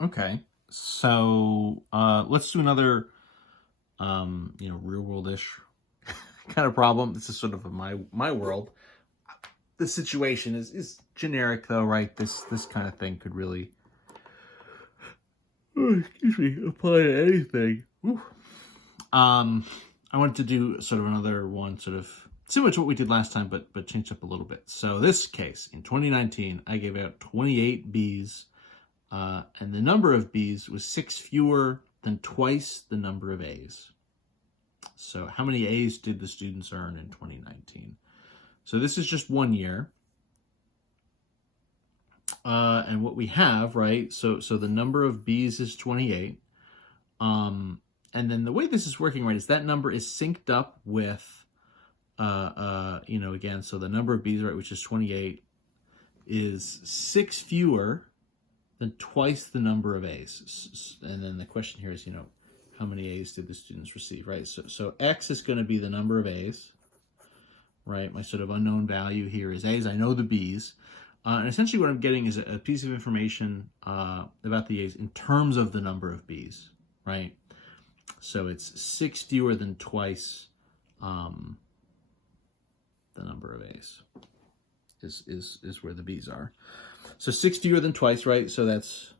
Okay. So let's do another, real world-ish kind of problem. This is sort of my world. The situation is generic though, right? This kind of thing could really, excuse me, apply to anything. Whew. I wanted to do sort of another one, sort of similar to what we did last time, but changed up a little bit. So this case in 2019, I gave out 28 Bs, and the number of Bs was 6 fewer than twice the number of As. So how many A's did the students earn in 2019? So this is just 1 year. And what we have, right? So the number of B's is 28. And then the way this is working, right, is that number is synced up with, again, so the number of B's, right, which is 28, is 6 fewer than twice the number of A's. And then the question here is, how many A's did the students receive, right? So X is going to be the number of A's, right? My sort of unknown value here is A's. I know the B's. And essentially what I'm getting is a piece of information about the A's in terms of the number of B's, right? So it's 6 fewer than twice the number of A's is where the B's are. So 6 fewer than twice, right? So that's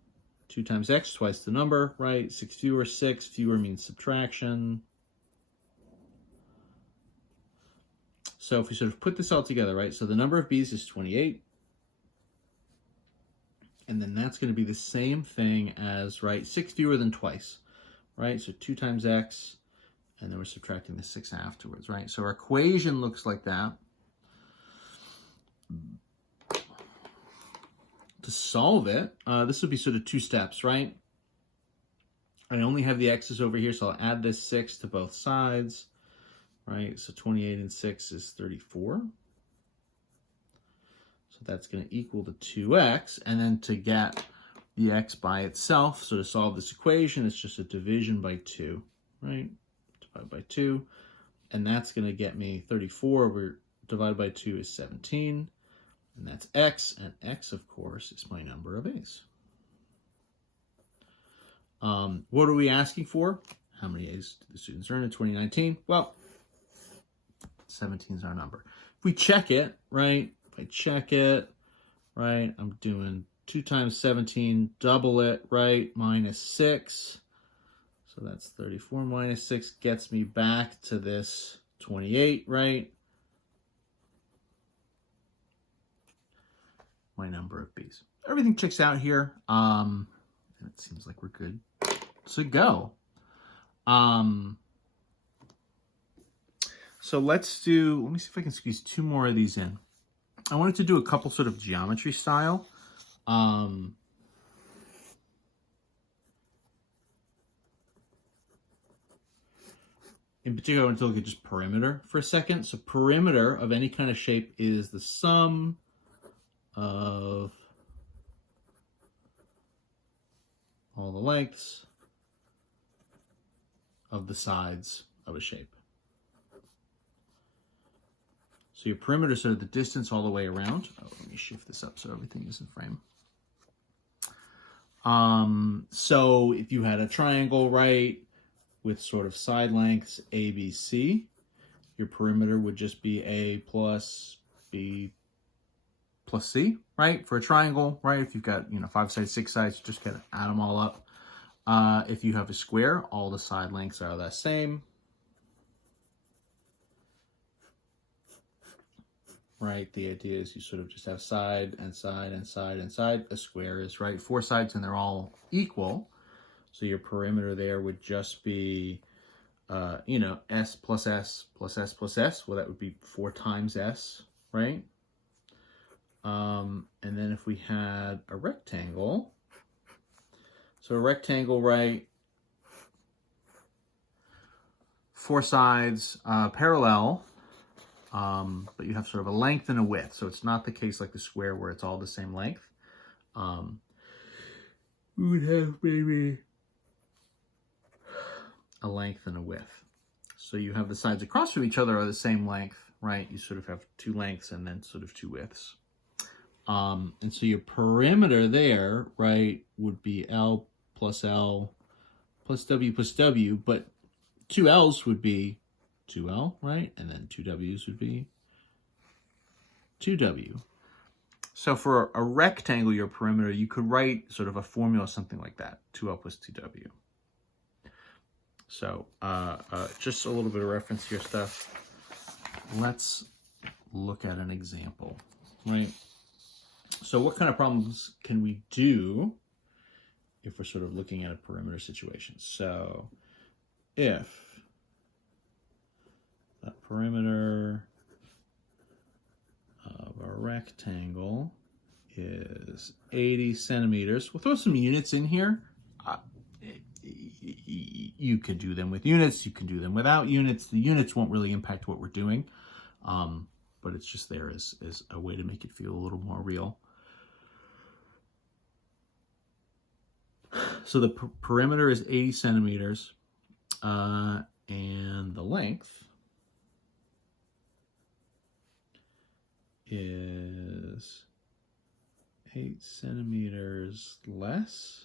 2 times X, twice the number, right? 6 fewer, 6. Fewer means subtraction. So if we sort of put this all together, right? So the number of B's is 28. And then that's going to be the same thing as, right, 6 fewer than twice, right? So 2 times X, and then we're subtracting the 6 afterwards, right? So our equation looks like that. To solve it, this would be sort of 2 steps, right? I only have the X's over here, so I'll add this 6 to both sides, right? So 28 and 6 is 34. So that's going to equal to 2x. And then to get the x by itself, so to solve this equation, it's just a division by 2, right? Divided by 2. And that's going to get me 34 over divided by 2 is 17. And that's x. And x, of course, is my number of A's. What are we asking for? How many A's did the students earn in 2019? Well, 17 is our number. If we check it, right? If I check it, right, I'm doing 2 times 17, double it, right, minus 6. So that's 34 minus 6 gets me back to this 28, right? My number of B's. Everything checks out here. And it seems like we're good to go. So let me see if I can squeeze 2 more of these in. I wanted to do a couple sort of geometry style. In particular, I want to look at just perimeter for a second. So perimeter of any kind of shape is the sum of all the lengths of the sides of a shape. So your perimeter is sort of the distance all the way around. Oh, let me shift this up so everything is in frame. So if you had a triangle, right, with sort of side lengths A, B, C, your perimeter would just be A plus B plus C, right? For a triangle, right? If you've got, 5 sides, 6 sides, you just gotta add them all up. If you have a square, all the side lengths are the same. Right, the idea is you sort of just have side and side and side and side. A square is, right, 4 sides and they're all equal. So your perimeter there would just be, S plus S plus S plus S. Well, that would be 4 times S, right? And then if we had a rectangle, so a rectangle, right, 4 sides parallel, but you have sort of a length and a width. So it's not the case like the square where it's all the same length. We would have maybe a length and a width. So you have the sides across from each other are the same length, right? You sort of have 2 lengths and then sort of 2 widths. And so your perimeter there, right, would be L plus W plus W, but two L's would be 2L, right? And then two W's would be 2W. So for a rectangle, your perimeter, you could write sort of a formula, something like that, 2L plus 2W. So just a little bit of reference here stuff. Let's look at an example, right? So what kind of problems can we do if we're sort of looking at a perimeter situation? So if the perimeter of a rectangle is 80 centimeters, we'll throw some units in here. You could do them with units, you can do them without units. The units won't really impact what we're doing, but it's just there as a way to make it feel a little more real. So the perimeter is 80 centimeters, and the length is 8 centimeters less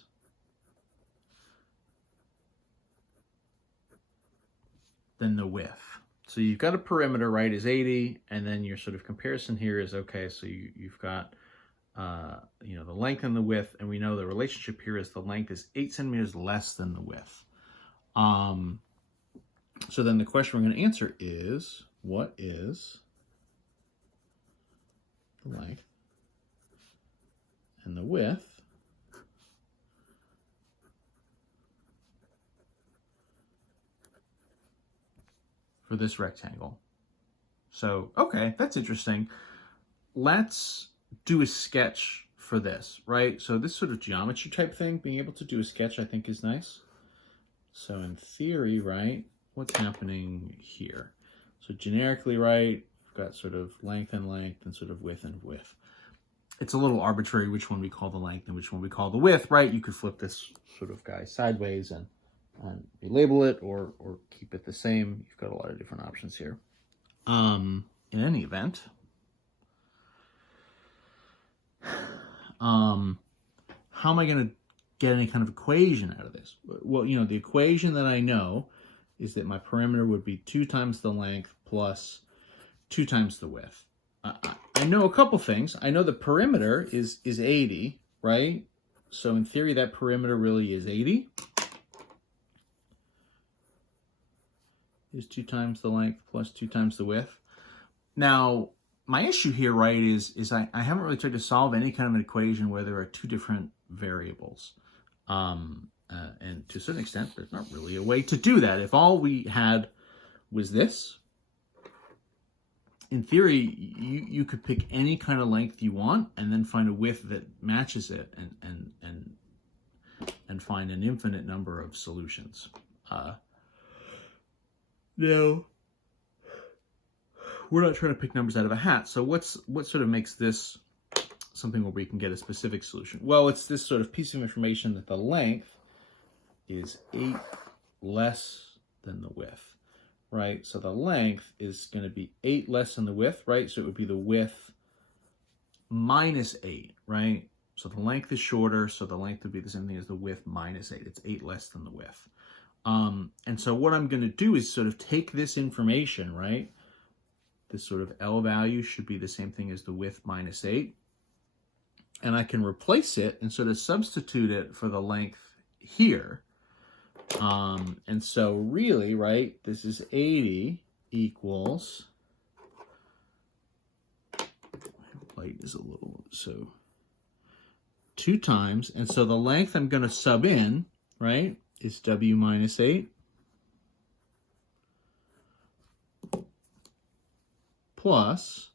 than the width. So you've got a perimeter, right, is 80, and then your sort of comparison here is, okay, so you've got the length and the width, and we know the relationship here is the length is 8 centimeters less than the width. So then the question we're going to answer is, what is the length and the width for this rectangle? So, okay, that's interesting. Let's do a sketch for this, right? So this sort of geometry type thing, being able to do a sketch, I think is nice. So in theory, right, what's happening here? So generically, right, we've got sort of length and sort of width and width. It's a little arbitrary which one we call the length and which one we call the width, right? You could flip this sort of guy sideways and relabel it or keep it the same. You've got a lot of different options here. In any event, how am I going to get any kind of equation out of this? Well, the equation that I know is that my perimeter would be 2 times the length plus 2 times the width. I know a couple things. I know the perimeter is 80, right? So in theory, that perimeter really is 80. Is 2 times the length plus 2 times the width. Now, my issue here, right, is I haven't really tried to solve any kind of an equation where there are 2 different variables. And to a certain extent, there's not really a way to do that. If all we had was this, in theory, you could pick any kind of length you want and then find a width that matches it and find an infinite number of solutions. Now, we're not trying to pick numbers out of a hat. So what sort of makes this something where we can get a specific solution? Well, it's this sort of piece of information that the length is 8 less than the width, right? So the length is going to be 8 less than the width, right? So it would be the width minus 8, right? So the length is shorter, so the length would be the same thing as the width minus 8. It's 8 less than the width. And so what I'm going to do is sort of take this information, right? This sort of L value should be the same thing as the width minus 8. And I can replace it and sort of substitute it for the length here. And so really, right, this is 80 equals, light is a little, so 2 times, and so the length I'm going to sub in, right, is W minus 8 plus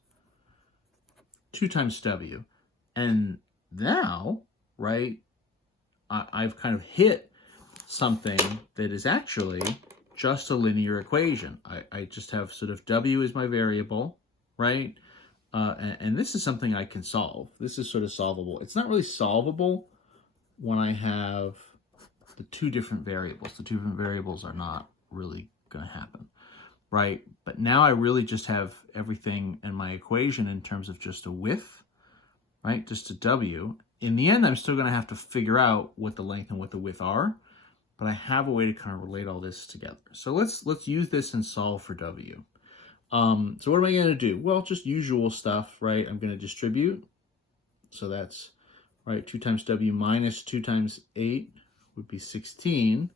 2 times W. And now, right, I've kind of hit something that is actually just a linear equation. I just have sort of W is my variable, right? And this is something I can solve. This is sort of solvable. It's not really solvable when I have the 2 different variables. The 2 different variables are not really going to happen, right? But now I really just have everything in my equation in terms of just a width right? Just a W. In the end, I'm still going to have to figure out what the length and what the width are, but I have a way to kind of relate all this together. So let's use this and solve for W. So what am I going to do? Well, just usual stuff, right? I'm going to distribute. So that's, right, 2 times W minus 2 times 8 would be 16,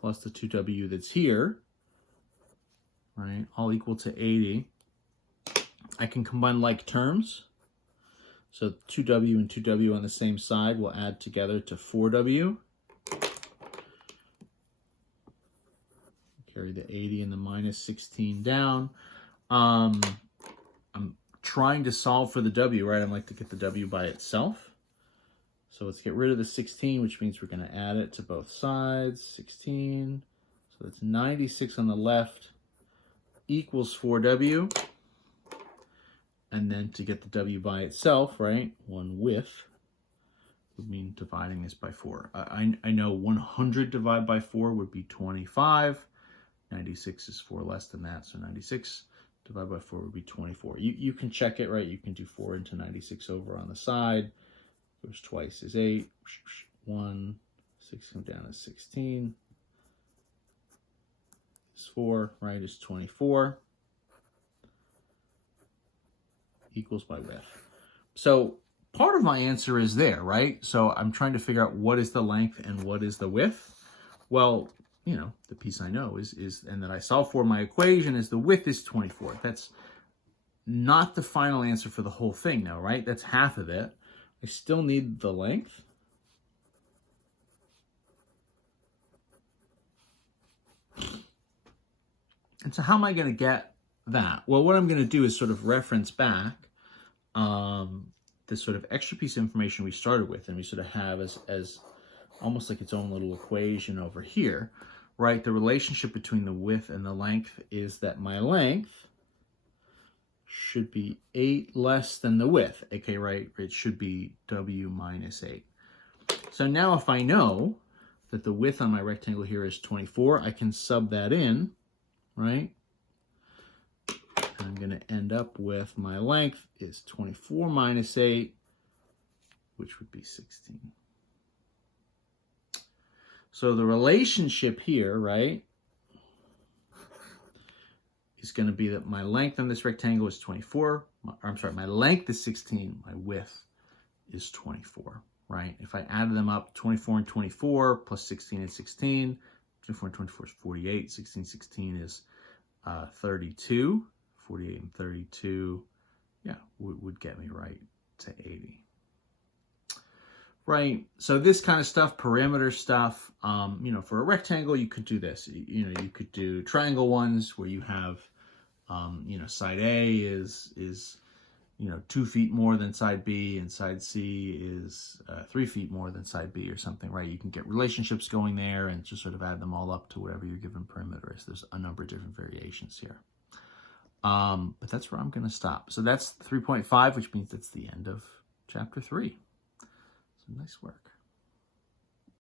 plus the 2W that's here, right, all equal to 80. I can combine like terms. So 2W and 2W on the same side will add together to 4W. Carry the 80 and the minus 16 down. I'm trying to solve for the W, right? I'd like to get the W by itself. So let's get rid of the 16, which means we're going to add it to both sides. 16. So that's 96 on the left equals 4W. And then to get the W by itself, right, one width would mean dividing this by 4. I know 100 divided by 4 would be 25. 96 is 4 less than that, so 96 divided by 4 would be 24. You can check it, right? You can do 4 into 96 over on the side. Goes twice is 8. 1, 6 comes down to 16. Is 4, right, is 24. Equals my width. So part of my answer is there, right? So I'm trying to figure out what is the length and what is the width. Well, you know, the piece I know is and that I solve for my equation is the width is 24. That's not the final answer for the whole thing now, right? That's half of it. I still need the length. And so how am I going to get that? Well, what I'm going to do is sort of reference back this sort of extra piece of information we started with, and we sort of have as almost like its own little equation over here, right? The relationship between the width and the length is that my length should be 8 less than the width, aka, right, it should be W minus 8. So now if I know that the width on my rectangle here is 24, I can sub that in, right? I'm going to end up with my length is 24 minus 8, which would be 16. So the relationship here, right, is going to be that my length on this rectangle is 24. My length is 16. My width is 24, right? If I added them up, 24 and 24 plus 16 and 16, 24 and 24 is 48. 16, 16 is 32. 48 and 32, yeah, would get me right to 80. Right, so this kind of stuff, perimeter stuff, you know, for a rectangle, you could do this. You know, you could do triangle ones where you have, you know, side A is you know, 2 feet more than side B, and side C is 3 feet more than side B or something, right? You can get relationships going there and just sort of add them all up to whatever your given perimeter is. There's a number of different variations here. But that's where I'm going to stop. So that's 3.5, which means that's the end of chapter 3. So nice work.